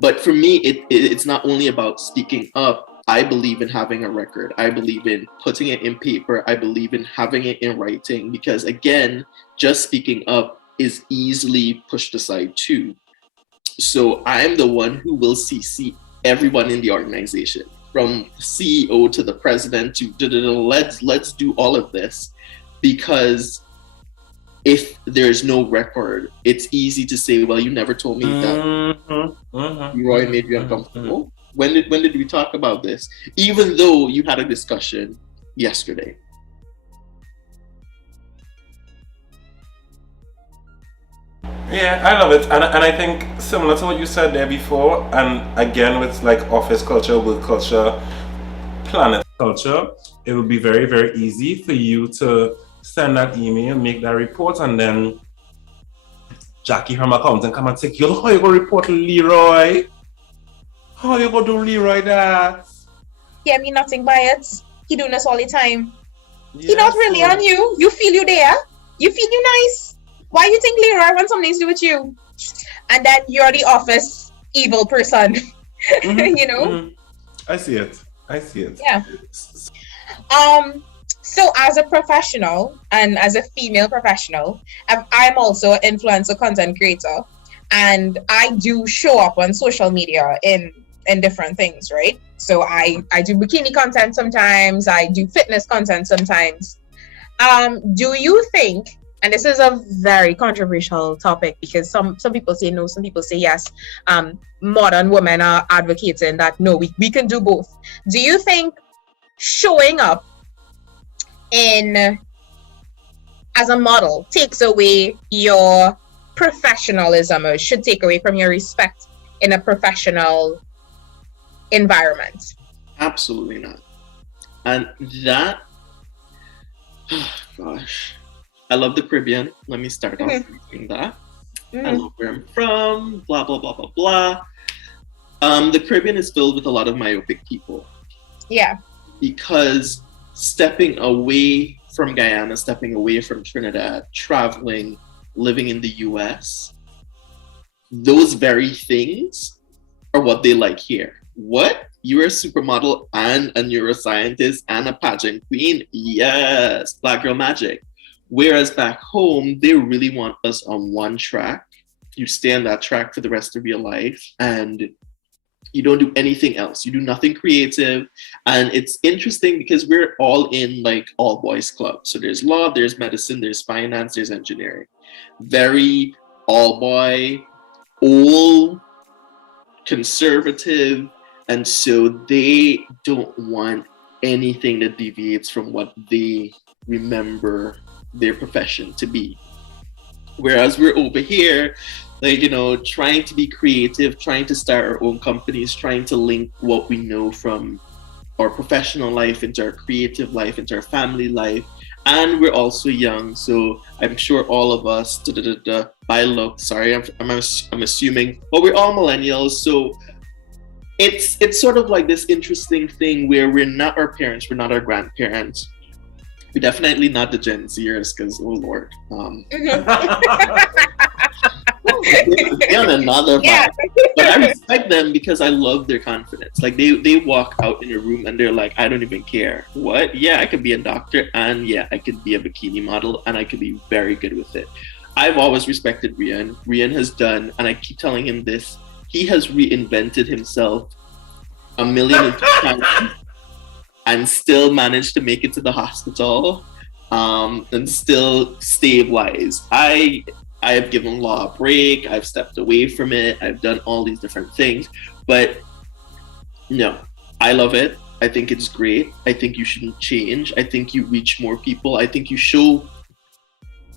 But for me, it's not only about speaking up. I believe in having a record. I believe in putting it in paper. I believe in having it in writing because, again, just speaking up is easily pushed aside too. So I'm the one who will CC everyone in the organization, from CEO to the president to let's do all of this, because if there's no record, it's easy to say, well, you never told me that Roy made you uncomfortable. When did we talk about this? Even though you had a discussion yesterday. Yeah, I love it. And I think similar to what you said there before, and again with like office culture, work culture, planet culture, it would be very, very easy for you to send that email, make that report, and then Jackie from accounting come and take you, how you gonna report Leroy? How you gonna do Leroy that? Yeah, me nothing by it. He doing this all the time. He not really on you. You feel you there. You feel you nice. Why you think Leroy want something to do with you? And then you're the office evil person. You know? I see it. Yeah. So as a professional and as a female professional, I'm also an influencer content creator, and I do show up on social media in different things, right? So I do bikini content sometimes, I do fitness content sometimes. Do you think, and this is a very controversial topic because some people say no, some people say yes, modern women are advocating that no, we can do both. Do you think showing up as a model takes away your professionalism, or should take away from your respect in a professional environment? Absolutely not. And that, oh gosh, I love the Caribbean. Let me start off saying that. I love where I'm from, blah, blah, blah, blah, blah. The Caribbean is filled with a lot of myopic people. Yeah. Because stepping away from Guyana, stepping away from Trinidad, traveling, living in the US, those very things are what they like here. What? You're a supermodel and a neuroscientist and a pageant queen? Yes, Black Girl Magic. Whereas back home, they really want us on one track. You stay on that track for the rest of your life and you don't do anything else. You do nothing creative. And it's interesting because we're all in like all boys club. So there's law, there's medicine, there's finance, there's engineering. Very all boy, old, conservative. And so they don't want anything that deviates from what they remember their profession to be. Whereas we're over here, like, you know, trying to be creative, trying to start our own companies, trying to link what we know from our professional life into our creative life, into our family life. And we're also young, so I'm sure all of us, by look, sorry, I'm assuming, but we're all millennials, so it's sort of like this interesting thing where we're not our parents, we're not our grandparents. We're definitely not the Gen Zers, because, oh Lord. They're on another vibe. But I respect them because I love their confidence. Like they walk out in a room and they're like, I don't even care. What? Yeah, I could be a doctor, and yeah, I could be a bikini model, and I could be very good with it. I've always respected Rian. Rian has done, and I keep telling him this, he has reinvented himself a million times and still managed to make it to the hospital, and still stabilize. I have given law a break, I've stepped away from it, I've done all these different things, but no, I love it. I think it's great. I think you shouldn't change. I think you reach more people. I think you show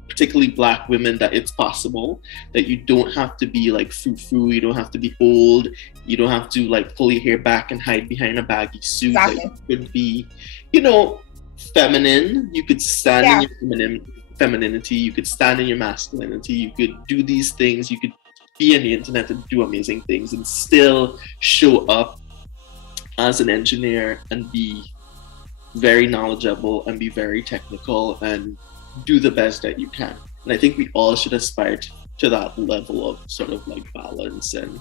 particularly Black women that it's possible, that you don't have to be like frou-frou, you don't have to be old, you don't have to like pull your hair back and hide behind a baggy suit. Exactly. That you could be, you know, feminine. You could stand in your femininity, you could stand in your masculinity, you could do these things, you could be on the internet and do amazing things and still show up as an engineer and be very knowledgeable and be very technical and do the best that you can. And I think we all should aspire to that level of sort of like balance and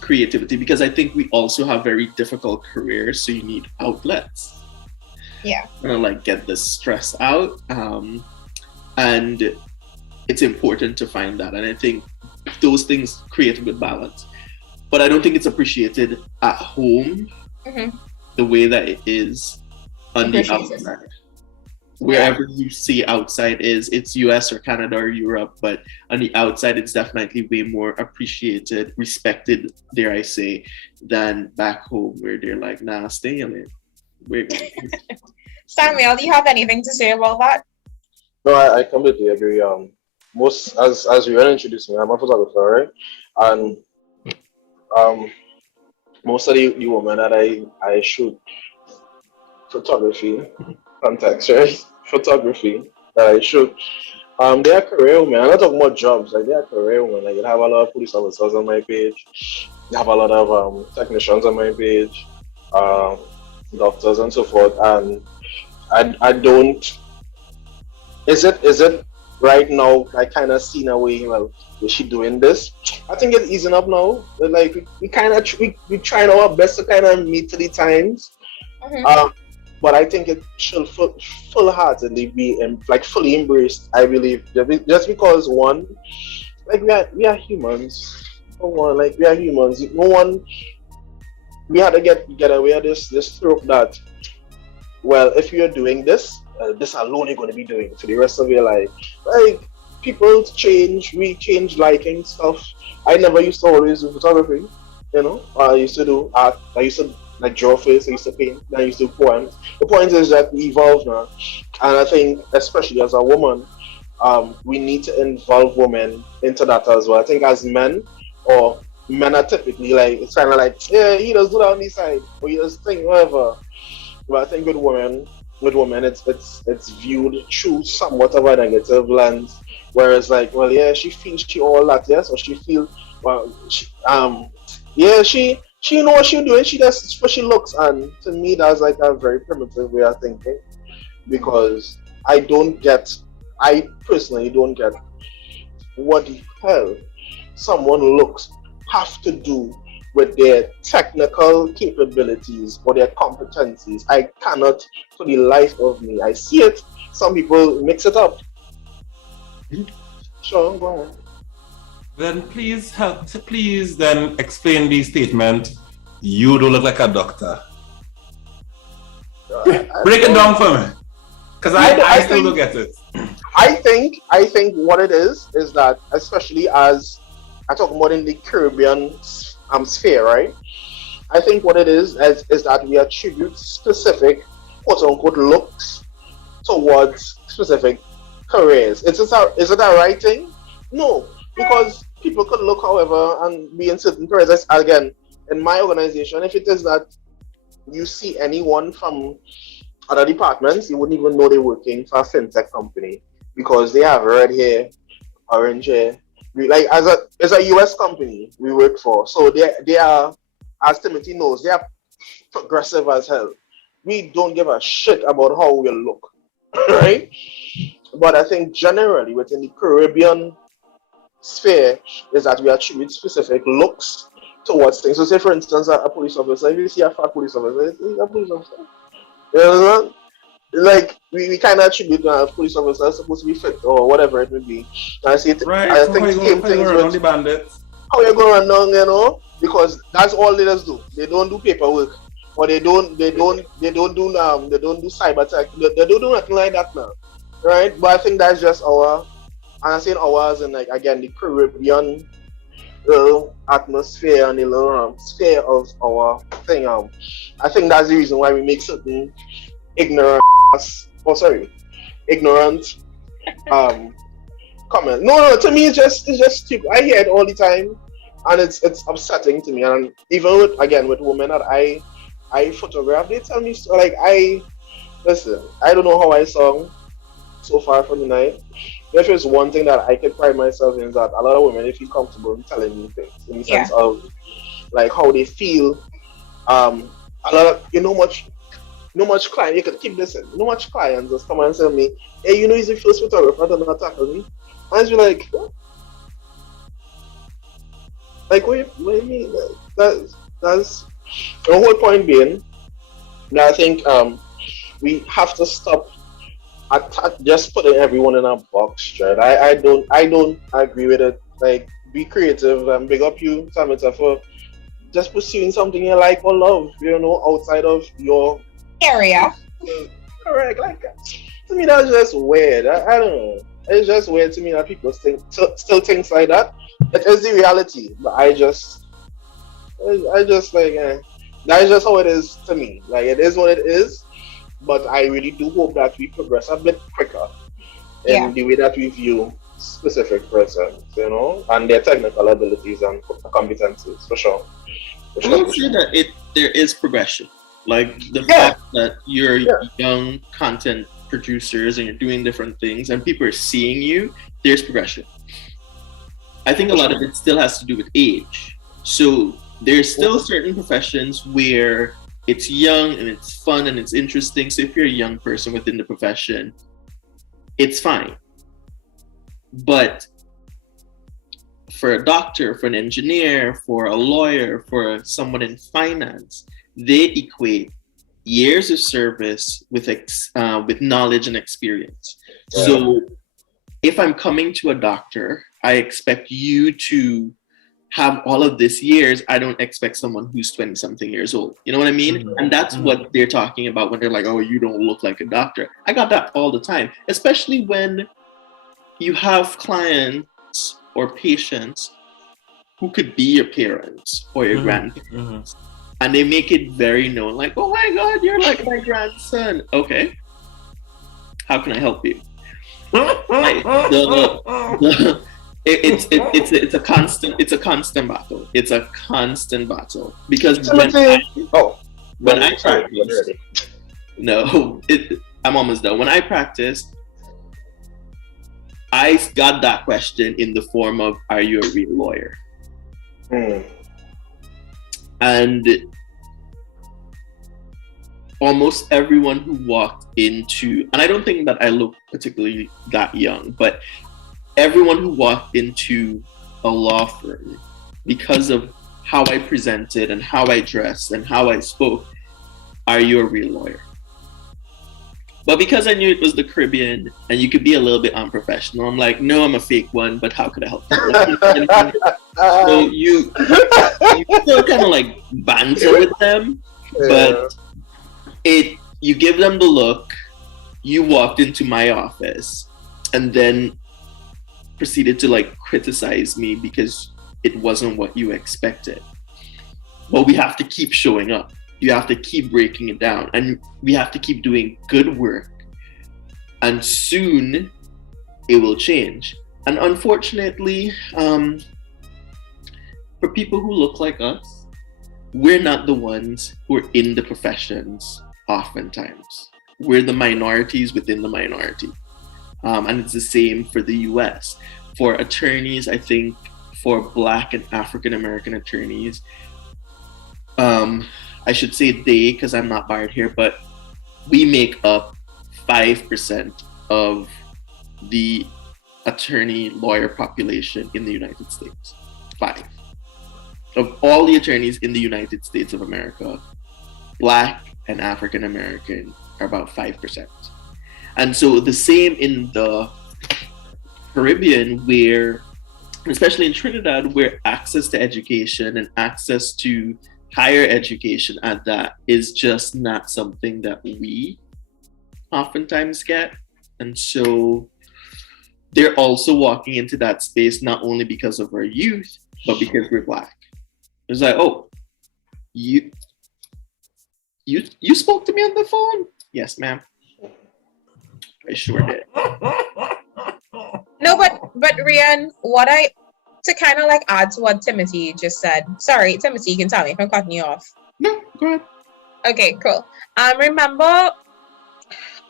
creativity, because I think we also have very difficult careers, so you need outlets. Yeah. Like get the stress out. And it's important to find that. And I think those things create a good balance. But I don't think it's appreciated at home the way that it is on the outside. Wherever you see outside it's US or Canada or Europe, but on the outside it's definitely way more appreciated, respected, dare I say, than back home where they're like, nah, stay in it. Wait. Samuel, do you have anything to say about that? No, I completely agree. Most as you were introducing me, I'm a photographer, right? And most of the women that I shoot photography context, right? Photography that I shoot. They are career women. I'm not talking about jobs, like they are career women. Like you have a lot of police officers on my page, you have a lot of technicians on my page, doctors and so forth. And I don't. Is it right now? I kind of seen a way. Well, is she doing this? I think it's easing up now. Like we kind of we trying our best to kind of meet to the times. But I think it should full-heartedly be like fully embraced. I believe just because one, like we are humans. For one, like we are humans. No one. We had to get away of this trope that, well, if you're doing this, this alone you're going to be doing for the rest of your life. Like people change, we change liking stuff. I never used to always do photography. You know, I used to do art. I used to like draw face, I used to paint, I used to do poems. The point is that we evolve now. And I think, especially as a woman, we need to involve women into that as well. I think as men, or men are typically like, it's kind of like, yeah, he does do that on this side, or he does think, whatever. But I think with women, it's viewed through somewhat of a negative lens. Whereas like, well, yeah, she feels she all that, yes, or she feels, well, yeah, she know what she's doing. She does what she looks, and to me, that's like a very primitive way of thinking. Because I personally don't get what the hell someone looks have to do with their technical capabilities or their competencies. I cannot, for the life of me. I see it. Some people mix it up. Sure, go ahead. Then please then explain the statement. You don't look like a doctor. Break it down for me, because I still don't get it. I think what it is that, especially as I talk about in the Caribbean sphere, right? I think what it is that we attribute specific quote unquote looks towards specific careers. Is it a right thing? No, because people could look, however, and be in certain careers. Again, in my organization, if it is that you see anyone from other departments, you wouldn't even know they're working for a fintech company because they have red hair, orange hair. As a US company we work for, so they are, as Timothy knows, they are progressive as hell. We don't give a shit about how we look, right? But I think generally within the Caribbean sphere is that we attribute specific looks towards things. So say for instance a police officer, if you see a fat police officer, he's a police officer. You know, like we kind of attribute police officers supposed to be fit or whatever it may be. And I see it. Right. I so think same things with the bandits. how you go run down, you know, because that's all they just do. They don't do paperwork, or they don't do cyber tech. They don't do nothing like that now, right? But I think that's just our, and I'm saying ours, and like again the Caribbean little atmosphere and the little sphere of our thing. I think that's the reason why we make certain ignorant comment. No, to me it's just stupid. I hear it all the time, and it's upsetting to me. And even with women that I photograph, they tell me like I don't know how I sung so far for the night. If there's one thing that I can pride myself in is that a lot of women they feel comfortable in telling me things in the sense of like how they feel. A lot of, you know, much no much client, you can keep this in. No much clients just come and tell me, hey, he's the first photographer to not tackle me. I was like, what? Like, what do you mean? That's the whole point being that I think we have to stop just putting everyone in a box, right? I don't agree with it. Like, be creative and big up you, Samantha, for just pursuing something you like or love, outside of your area. Correct. Like, to me, that's just weird. I don't know. It's just weird to me that people still think like that. It is the reality, but I just like, that's just how it is to me. Like, it is what it is, but I really do hope that we progress a bit quicker in the way that we view specific persons, and their technical abilities and competencies, for sure. I would say that there is progression. Like, the fact that you're young content producers and you're doing different things and people are seeing you, there's progression. I think a lot of it still has to do with age. So there's still certain professions where it's young and it's fun and it's interesting. So if you're a young person within the profession, it's fine. But for a doctor, for an engineer, for a lawyer, for someone in finance, they equate years of service with knowledge and experience. Yeah. So if I'm coming to a doctor, I expect you to have all of this years. I don't expect someone who's 20-something years old. You know what I mean? Mm-hmm. And that's what they're talking about when they're like, oh, you don't look like a doctor. I got that all the time, especially when you have clients or patients who could be your parents or your grandparents. Mm-hmm. And they make it very known, like, oh my God, you're like my grandson. Okay. How can I help you? It's a constant battle. It's a constant battle. Because when I practice, I'm almost done. When I practice, I got that question in the form of, are you a real lawyer? And almost everyone who walked into, and I don't think that I look particularly that young, but everyone who walked into a law firm, because of how I presented and how I dressed and how I spoke, are you a real lawyer? But because I knew it was the Caribbean and you could be a little bit unprofessional, I'm like, no, I'm a fake one, but how could I help you? So you still kind of like banter with them, but you give them the look. You walked into my office and then proceeded to like criticize me because it wasn't what you expected. But we have to keep showing up. You have to keep breaking it down, and we have to keep doing good work, and soon it will change. And unfortunately, for people who look like us, we're not the ones who are in the professions oftentimes. We're the minorities within the minority. And it's the same for the US. For attorneys, I think for Black and African American attorneys, I should say they, because I'm not barred here, but we make up 5% of the attorney lawyer population in the United States. 5. Of all the attorneys in the United States of America, Black and African American are about 5%. And so the same in the Caribbean, where, especially in Trinidad, where access to education and access to higher education at that is just not something that we oftentimes get. And so they're also walking into that space not only because of our youth, but because we're Black. It's like, oh, you spoke to me on the phone? Yes, ma'am. I sure did. No, but Rian, to kind of like add to what Timothy just said. Sorry, Timothy, you can tell me if I'm cutting you off. No, go ahead. Okay, cool. Remember,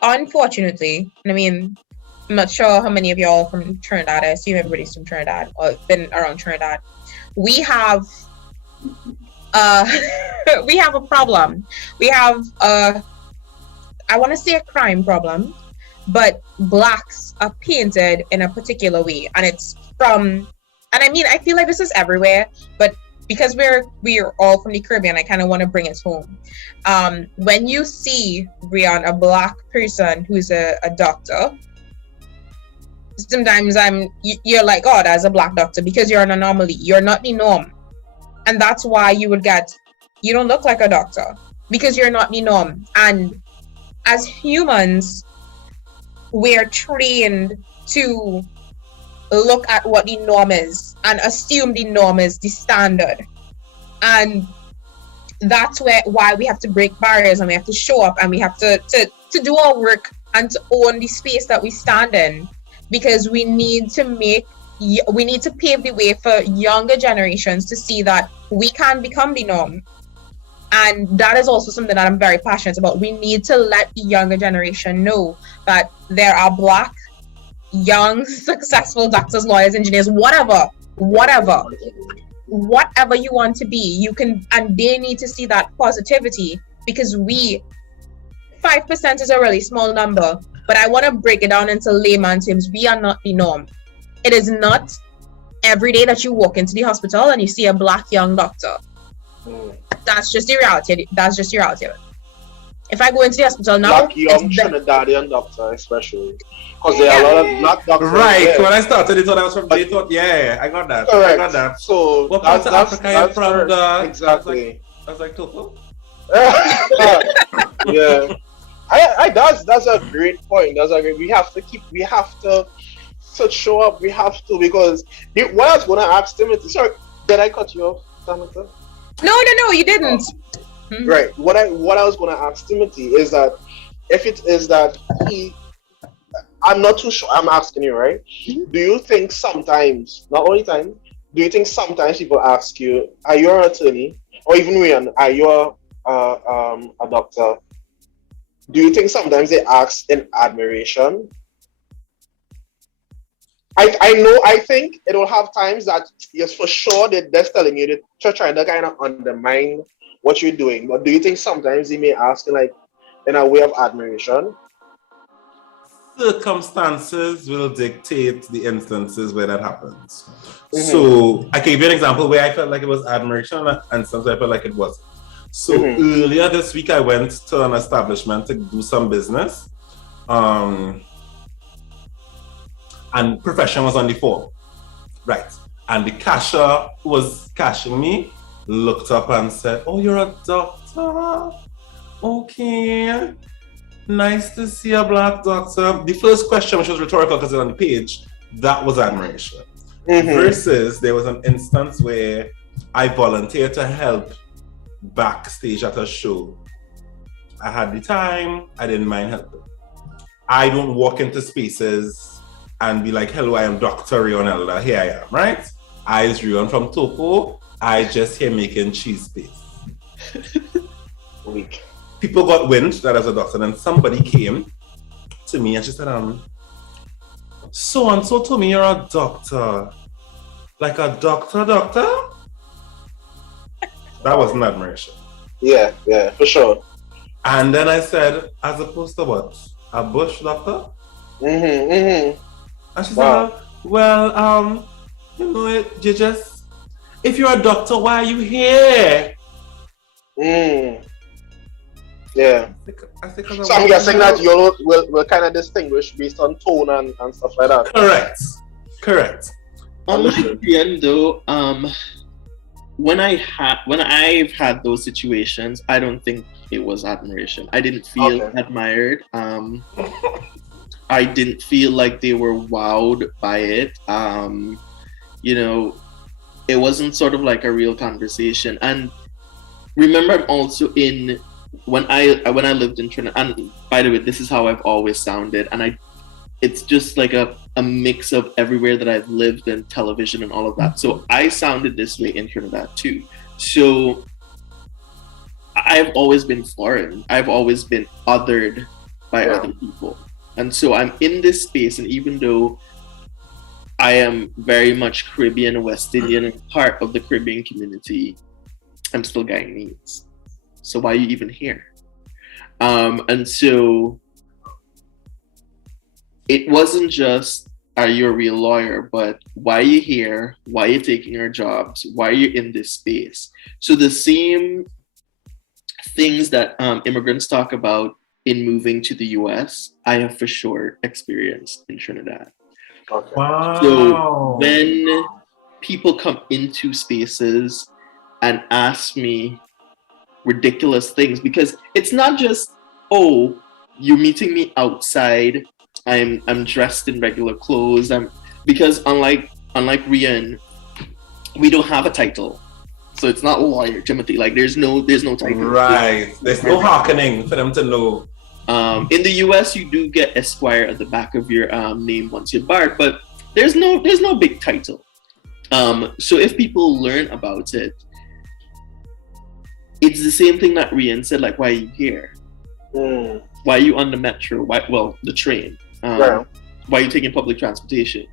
unfortunately, I mean, I'm not sure how many of y'all from Trinidad. I assume everybody's from Trinidad or been around Trinidad. We have we have a problem. We have a I want to say a crime problem, but blacks are painted in a particular way, and it's from, and I mean, I feel like this is everywhere, but because we're all from the Caribbean, I kind of want to bring it home. When you see, Rian, a black person who's a doctor, sometimes you're like, oh, that's a black doctor, because you're an anomaly. You're not the norm, and that's why you don't look like a doctor, because you're not the norm. And as humans, we're trained to look at what the norm is and assume the norm is the standard. And that's why we have to break barriers, and we have to show up, and we have to do our work and to own the space that we stand in, because we need to pave the way for younger generations to see that we can become the norm. And that is also something that I'm very passionate about. We need to let the younger generation know that there are black, young, successful doctors, lawyers, engineers, whatever you want to be, you can, and they need to see that positivity, because 5% is a really small number, but I want to break it down into layman terms. We are not the norm. It is not every day that you walk into the hospital and you see a black young doctor. That's just the reality. That's just the reality of it. If I go into the hospital now, black young Trinidadian doctor, especially, because there are a lot of black doctors. Right. There. When I started, they thought I was from. They thought, yeah, I got that. Correct. I got that. So what part of Africa are you from? Exactly. I was like Topo. Yeah. That's a great point. We have to show up. We have to, because what I was gonna ask Timothy. Sorry, did I cut you off, Timothy? No, you didn't. Oh. Right. What I was gonna ask Timothy is that if it is that I'm not too sure. I'm asking you, right? Mm-hmm. Do you think sometimes, not only time, do you think sometimes people ask you, are you an attorney, or even Rian, are you a doctor? Do you think sometimes they ask in admiration? I think it will have times that, yes, for sure, they're just telling you, they're trying to kind of undermine what you're doing. But do you think sometimes they may ask in a way of admiration? Circumstances will dictate the instances where that happens. Mm-hmm. So I can give you an example where I felt like it was admiration, and sometimes I felt like it wasn't. So earlier this week, I went to an establishment to do some business. And profession was on the phone. Right. And the cashier who was cashing me looked up and said, "Oh, you're a doctor? Okay. Nice to see a black doctor." The first question, which was rhetorical because it's on the page, that was admiration. Mm-hmm. Versus there was an instance where I volunteered to help backstage at a show. I had the time, I didn't mind helping. I don't walk into spaces and be like, "Hello, I am Dr. Rion Elder, here I am," right? I is Rion from Topo, I just here making cheese paste. Weak. People got wind that I was a doctor, and somebody came to me and she said, "So and so told me you're a doctor." Like a doctor? That wasn't admiration. Yeah, for sure. And then I said, "As opposed to what? A bush doctor?" And she said, "Well, you know, you just, if you're a doctor, why are you here?" Yeah. So I'm guessing that you will kind of distinguish based on tone and stuff like that. Correct. On my end, though, when I've had those situations, I don't think it was admiration. I didn't feel admired. I didn't feel like they were wowed by it. You know, it wasn't sort of like a real conversation. And remember, I'm also when I lived in Trinidad, and by the way, this is how I've always sounded, and it's just like a mix of everywhere that I've lived and television and all of that. So I sounded this way in Trinidad too. So I've always been foreign. I've always been othered by other people. And so I'm in this space, and even though I am very much Caribbean, West Indian, and part of the Caribbean community, I'm still Guyanese. So why are you even here? And so it wasn't just, are you a real lawyer, but why are you here? Why are you taking our jobs? Why are you in this space? So the same things that immigrants talk about in moving to the US, I have for sure experienced in Trinidad. Okay. Wow. So when people come into spaces and ask me ridiculous things, because it's not just, oh, you're meeting me outside, I'm dressed in regular clothes, because unlike Rian, we don't have a title. So it's not lawyer Timothy. Like there's no title. Right. There's no hearkening for them to know. In the US, you do get Esquire at the back of your name once you're barred, but there's no big title. So if people learn about it, it's the same thing that Rian said. Like, why are you here? Why are you on the metro? The train? Why are you taking public transportation?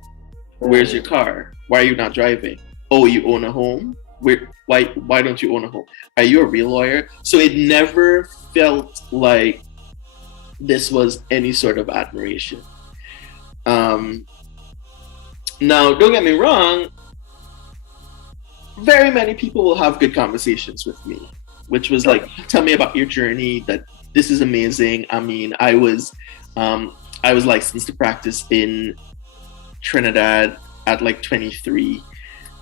Where's your car? Why are you not driving? Oh, you own a home? Why don't you own a home? Are you a real lawyer? So it never felt like this was any sort of admiration. Now, don't get me wrong, very many people will have good conversations with me, which was like, tell me about your journey, that this is amazing. I mean, I was licensed to practice in Trinidad at like 23.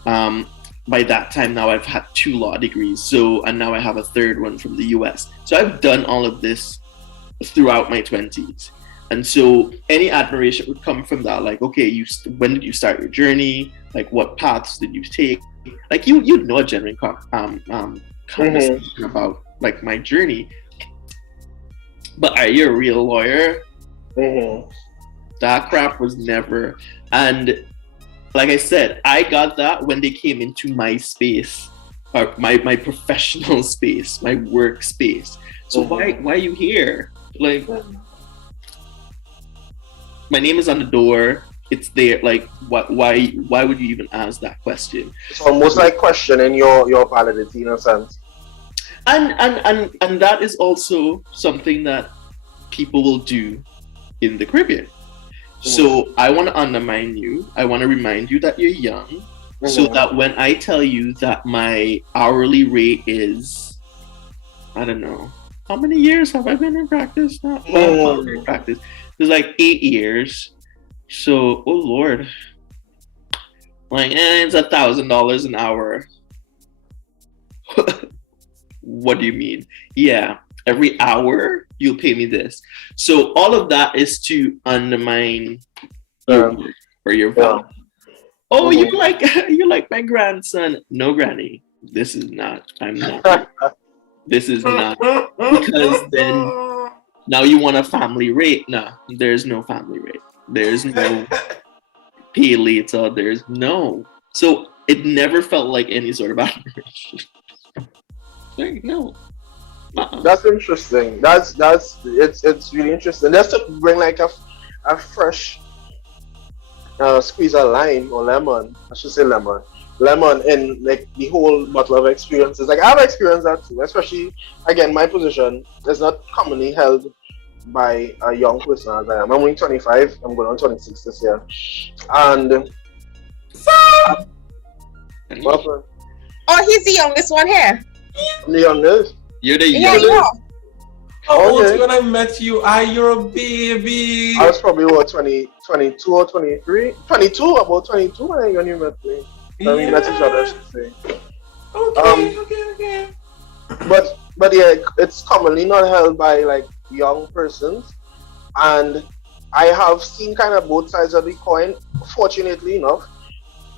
By that time now I've had 2 law degrees, and now I have a 3rd one from the US. So I've done all of this throughout my 20s. And so any admiration would come from that, like, okay, when did you start your journey? Like, what paths did you take? Like, you'd know a genuine conversation about like my journey. But are you a real lawyer? That crap was never. And like I said, I got that when they came into my space, or my professional space, my work space. So why are you here? Like, my name is on the door. It's there. Like, why would you even ask that question? It's almost like questioning your validity in a sense. And that is also something that people will do in the Caribbean. So I want to undermine you. I want to remind you that you're young, so that when I tell you that my hourly rate is, I don't know, how many years have I been in practice now? In practice. It's like 8 years. So, oh Lord, like, it's $1,000 an hour. What do you mean? Yeah, every hour you'll pay me this. So all of that is to undermine your work or your value. Oh, you like my grandson? No, Granny, this is not. I'm not. This is not, because then now you want a family rate. No, there's no family rate. There's no pay later. There's no. So it never felt like any sort of admiration. Like, no. That's interesting. It's really interesting. Just to bring like a fresh squeeze of lime or lemon. I should say lemon in like the whole bottle of experiences. Like, I've experienced that too. Especially, again, my position is not commonly held by a young person as I am. I'm only 25. I'm going on 26 this year. And oh, he's the youngest one here. I'm the youngest. You're the Yeah, youngest. you are. How old Okay. when I met you? You're a baby. I was probably about 22 or 23. 22, about 22 when you met me. So we met each other, I should say. Okay. But yeah, it's commonly not held by like young persons, and I have seen kind of both sides of the coin. Fortunately enough,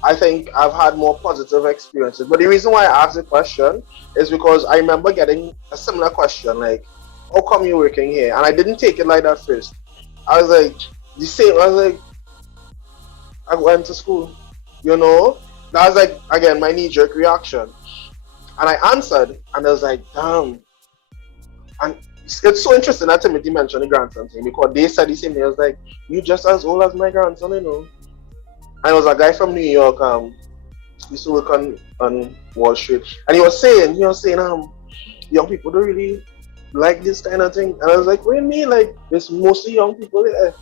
I think I've had more positive experiences. But the reason why I asked the question is because I remember getting a similar question, like, how come you're working here? And I didn't take it like that first. I was like, the same. I was like, I went to school, you know? That was like, again, my knee-jerk reaction. And I answered, and I was like, damn. And it's so interesting that Timothy mentioned the grandson thing, because they said the same thing. I was like, you just as old as my grandson, you know? And it was a guy from New York, used to work on Wall Street. And he was saying, young people don't really like this kind of thing? And I was like, what do you mean? Like, there's mostly young people there,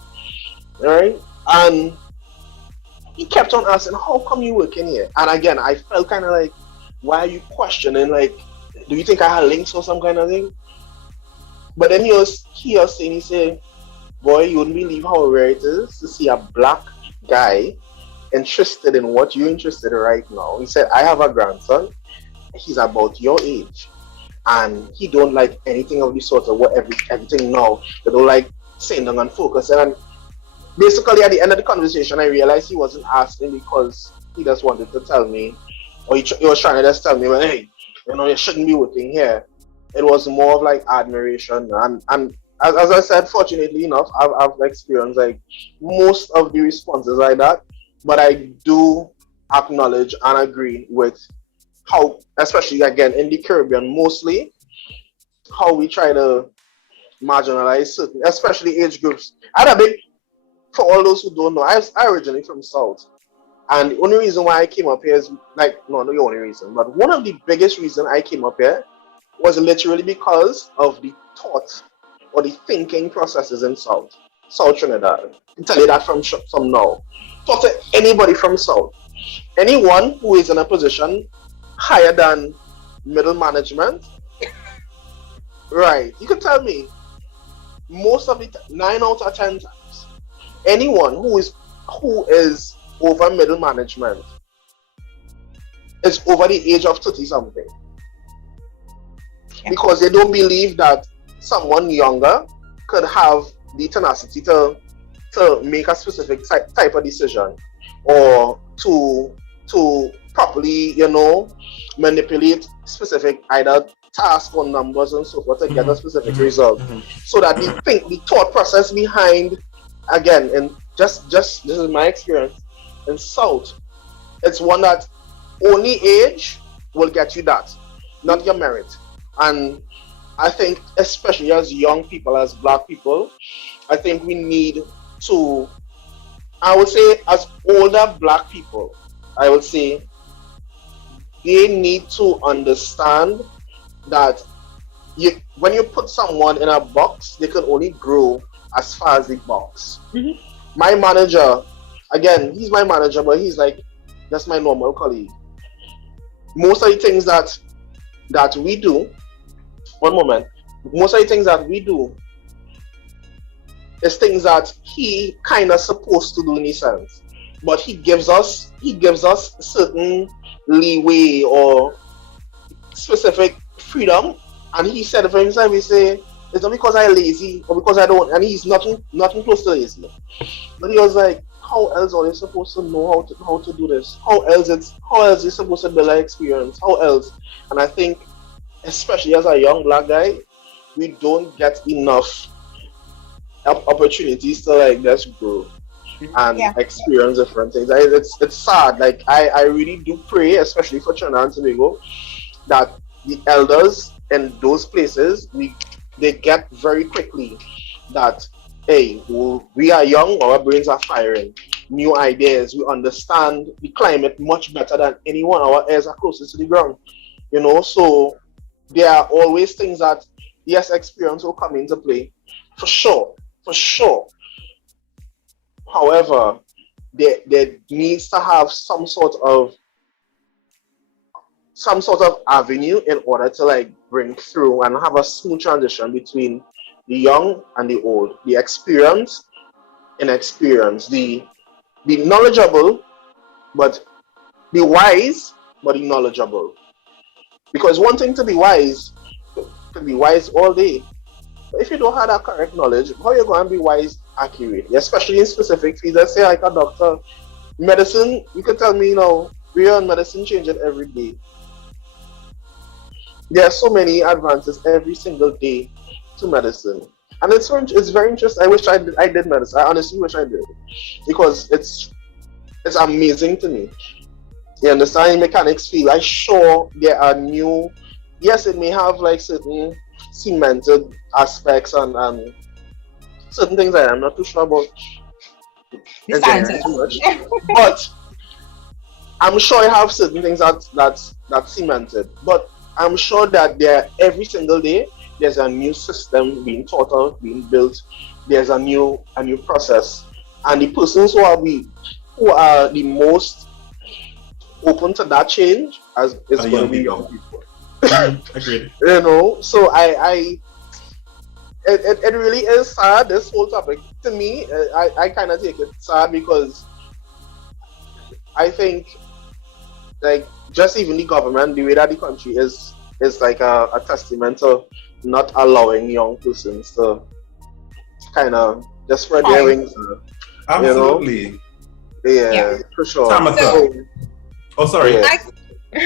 right? And he kept on asking, how come you working here? And again, I felt kind of like, why are you questioning? Like, do you think I had links or some kind of thing? But then he was saying, he said, boy, you wouldn't believe how rare it is to see a black guy interested in what you're interested in right now. He said, I have a grandson. He's about your age. And he don't like anything of the sort of everything now. They don't like sitting down and focusing. And basically, at the end of the conversation, I realized he wasn't asking because he just wanted to tell me, or he was trying to just tell me, well, hey, you shouldn't be working here. It was more of like admiration. And as I said, fortunately enough, I've experienced like most of the responses like that. But I do acknowledge and agree with how, especially again in the Caribbean, mostly how we try to marginalize certain, especially age groups. For all those who don't know, I originally from South. And the only reason why I came up here is like, no, not the only reason, but one of the biggest reasons I came up here was literally because of the thought or the thinking processes in South Trinidad. I can tell you that from now. Talk to anybody from South. Anyone who is in a position higher than middle management, right? You can tell me most of it, 9 out of 10 times, anyone who is over middle management is over the age of 30 something. Yeah. Because they don't believe that someone younger could have the tenacity to make a specific type of decision or to properly, manipulate specific either task or numbers and so forth to get a specific result. So that the thought process behind, again, and just this is my experience in South, it's one that only age will get you that, not your merit. And I think, especially as young people, as black people, I think we need to, I would say, as older black people, I would say they need to understand that when you put someone in a box, they can only grow as far as the box. Mm-hmm. My manager, again, he's my manager, but he's like just my normal colleague. Most of the things that we do, most of the things that we do is things that he kind of supposed to do in a sense, but he gives us certain leeway or specific freedom, and he said it for himself. He say it's not because I'm lazy or because I don't, and he's nothing close to lazy. But he was like, how else are they supposed to know how to do this? How else is supposed to build an experience? How else? And I think, especially as a young black guy, we don't get enough opportunities to like just grow and experience different things. It's sad. Like I really do pray, especially for Trinidad and Tobago, that the elders in those places they get very quickly that, hey, we are young, our brains are firing, new ideas, we understand the climate much better than anyone, our ears are closest to the ground, so there are always things that, yes, experience will come into play, for sure. However, there needs to have some sort of avenue in order to like bring through and have a smooth transition between the young and the old, the experienced and inexperienced, the knowledgeable, but the wise, but the knowledgeable. Because one thing to be wise all day. But if you don't have that correct knowledge, how are you going to be wise accurately? Especially in specific fields. Let's say like a doctor, medicine, you can tell me, we are in medicine changing every day. There are so many advances every single day to medicine. And it's very interesting. I wish I did medicine. I honestly wish I did. Because it's amazing to me. You understand? Mechanics field, I'm sure there are new, yes, it may have like certain cemented aspects and certain things that I'm not too sure about. Too much. But I'm sure I have certain things that's cemented. But I'm sure that every single day there's a new system being thought of, being built. There's a new process, and the persons who are the most open to that change is going to be young people. Agreed. You know, so it really is sad, this whole topic. To me, I kind of take it sad because I think, like, just even the government, the way that the country is like a testament to not allowing young persons to kind of just spread their wings. Absolutely. Yeah, for sure. Oh, sorry. Yeah.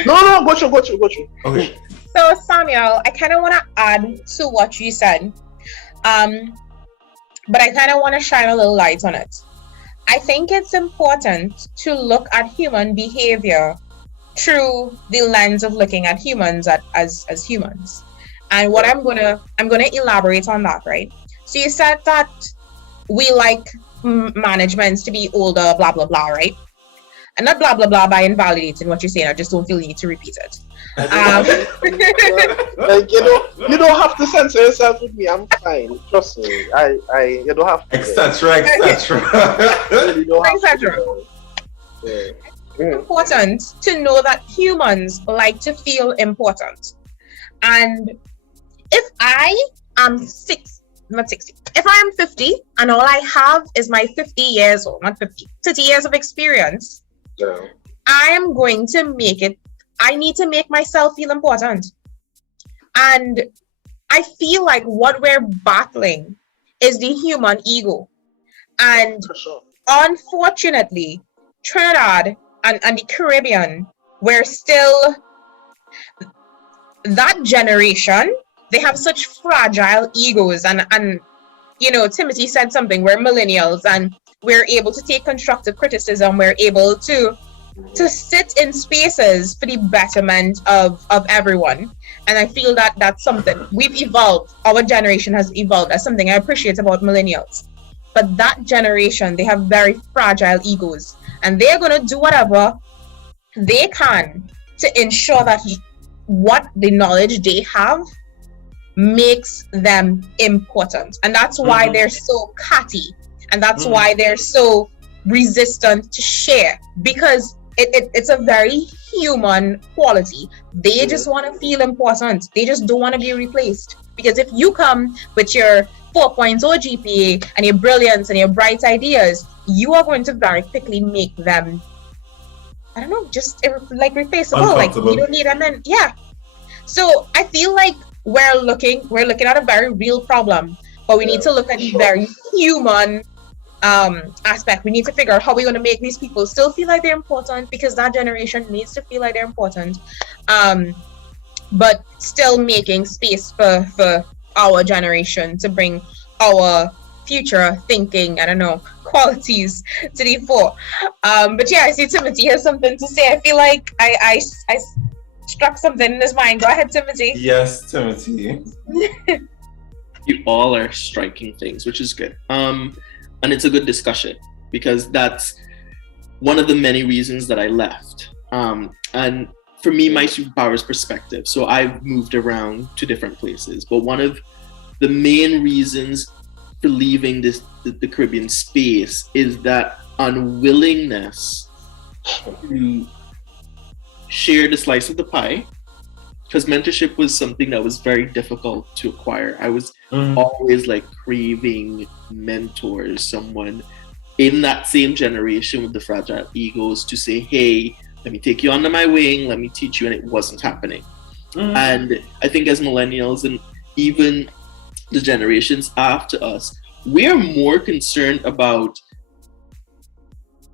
No, go through. Okay. So Samuel, I kind of want to add to what you said, but I kind of want to shine a little light on it. I think it's important to look at human behavior through the lens of looking at humans as humans. And what I'm gonna elaborate on that, right? So you said that we like managements to be older, blah blah blah, right? And not blah blah blah by invalidating what you're saying. I just don't feel the need to repeat it. Like, you don't have to censor yourself with me. I'm fine. Trust me. You don't have to. Etc. You don't have Etc. to. Yeah. It's important to know that humans like to feel important. And if I am if I am 50 and all I have is my 50 years old, not 50, 30 years of experience, Yeah. I am going to I need to make myself feel important. And I feel like what we're battling is the human ego. And For sure. unfortunately, Trinidad and the Caribbean, we're still, that generation, they have such fragile egos. And Timothy said something, we're millennials and we're able to take constructive criticism. We're able to sit in spaces for the betterment of everyone. And I feel that that's something we've evolved. Our generation has evolved. That's something I appreciate about millennials. But that generation, they have very fragile egos, and they're going to do whatever they can to ensure that what the knowledge they have makes them important. And that's why they're so catty, and that's why they're so resistant to share, because it's a very human quality. They just want to feel important. They just don't want to be replaced. Because if you come with your 4.0 GPA and your brilliance and your bright ideas, you are going to very quickly make them, I don't know, just like replaceable. Like you don't need them. Then yeah. So I feel like we're looking at a very real problem, but we need to look at the very human aspect. We need to figure out how we're going to make these people still feel like they're important, because that generation needs to feel like they're important, but still making space for our generation to bring our future thinking, I don't know, qualities to the fore. But yeah, I see Timothy has something to say. I feel like I struck something in his mind. Go ahead, Timothy. Yes, Timothy. You all are striking things, which is good. And it's a good discussion, because that's one of the many reasons that I left. And for me, my superpower is perspective. So I've moved around to different places. But one of the main reasons for leaving the Caribbean space is that unwillingness to share the slice of the pie, because mentorship was something that was very difficult to acquire. I was always like craving mentors, someone in that same generation with the fragile egos to say, hey, let me take you under my wing, let me teach you, and it wasn't happening. And I think as millennials and even the generations after us, we're more concerned about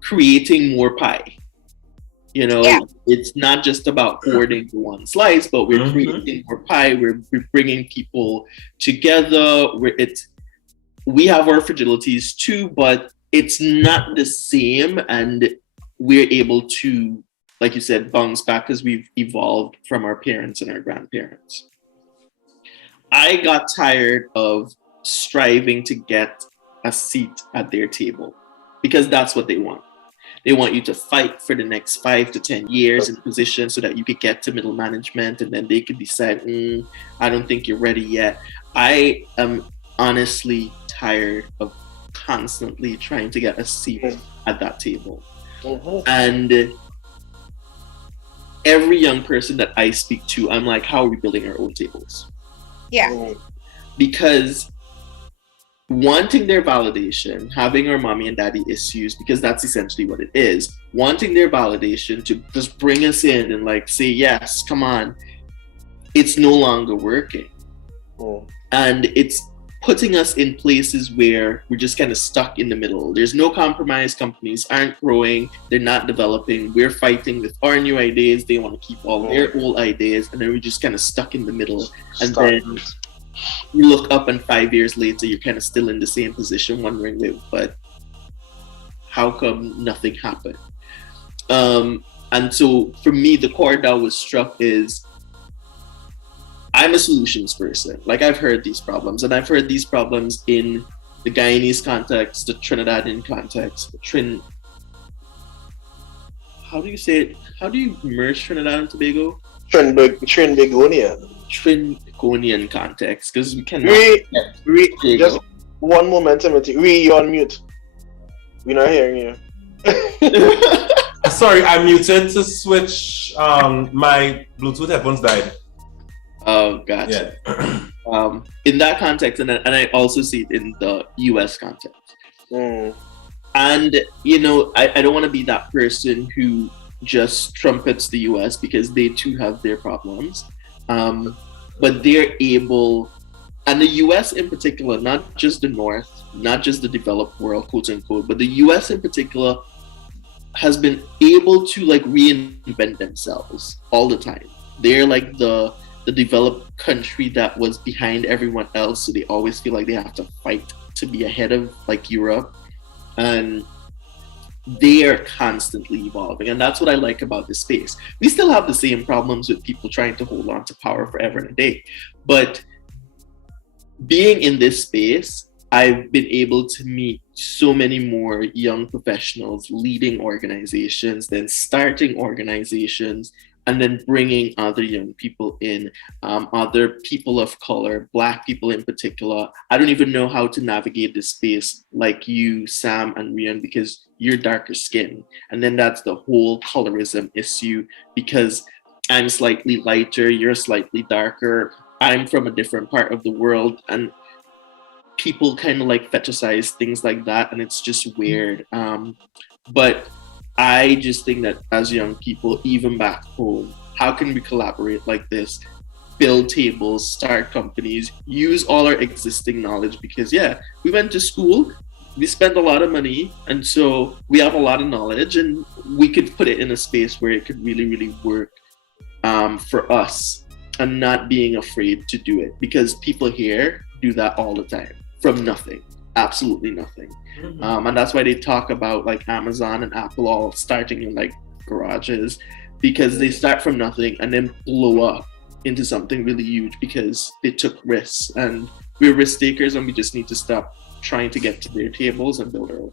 creating more pie. It's not just about hoarding one slice, but we're creating more pie. We're bringing people together. We have our fragilities too, but it's not the same. And we're able to, like you said, bounce back because we've evolved from our parents and our grandparents. I got tired of striving to get a seat at their table, because that's what they want. They want you to fight for the next 5 to 10 years in position so that you could get to middle management, and then they could decide, I don't think you're ready yet. I am honestly tired of constantly trying to get a seat at that table. And every young person that I speak to, I'm like, how are we building our own tables? Yeah. Because wanting their validation, having our mommy and daddy issues, because that's essentially what it is, wanting their validation to just bring us in and like say, yes, come on, it's no longer working. And it's putting us in places where we're just kind of stuck in the middle. There's no compromise. Companies aren't growing. They're not developing. We're fighting with our new ideas. They want to keep all their old ideas. And then we're just kind of stuck in the middle. And then you look up and 5 years later, you're kind of still in the same position, wondering, but how come nothing happened? And so for me, the chord that was struck is, I'm a solutions person. Like, I've heard these problems, and I've heard these problems in the Guyanese context, the Trinidadian context, how do you say it? How do you merge Trinidad and Tobago? Tringonian context, because we cannot. Just one momentum. You're on mute. We're not hearing you. Sorry, I muted to switch. My Bluetooth headphones died. Oh, gotcha. Yeah. In that context, and I also see it in the US context. And, I don't want to be that person who just trumpets the US, because they too have their problems. But they're able, and the US in particular, not just the North, not just the developed world, quote unquote, but the US in particular has been able to like reinvent themselves all the time. They're like the developed country that was behind everyone else, so they always feel like they have to fight to be ahead of like Europe, and they are constantly evolving. And that's what I like about this space. We still have the same problems with people trying to hold on to power forever and a day, but being in this space, I've been able to meet so many more young professionals leading organizations, then starting organizations, and then bringing other young people in, other people of color, Black people in particular. I don't even know how to navigate this space like you, Sam and Rian, because you're darker skin. And then that's the whole colorism issue, because I'm slightly lighter, you're slightly darker, I'm from a different part of the world, and people kind of like fetishize things like that, and it's just weird. But I just think that as young people, even back home, how can we collaborate like this, build tables, start companies, use all our existing knowledge? Because we went to school, we spent a lot of money, and so we have a lot of knowledge, and we could put it in a space where it could really, really work for us, and not being afraid to do it, because people here do that all the time from nothing, absolutely nothing. And that's why they talk about like Amazon and Apple all starting in like garages, because they start from nothing and then blow up into something really huge because they took risks. And we're risk takers, and we just need to stop trying to get to their tables and build our own.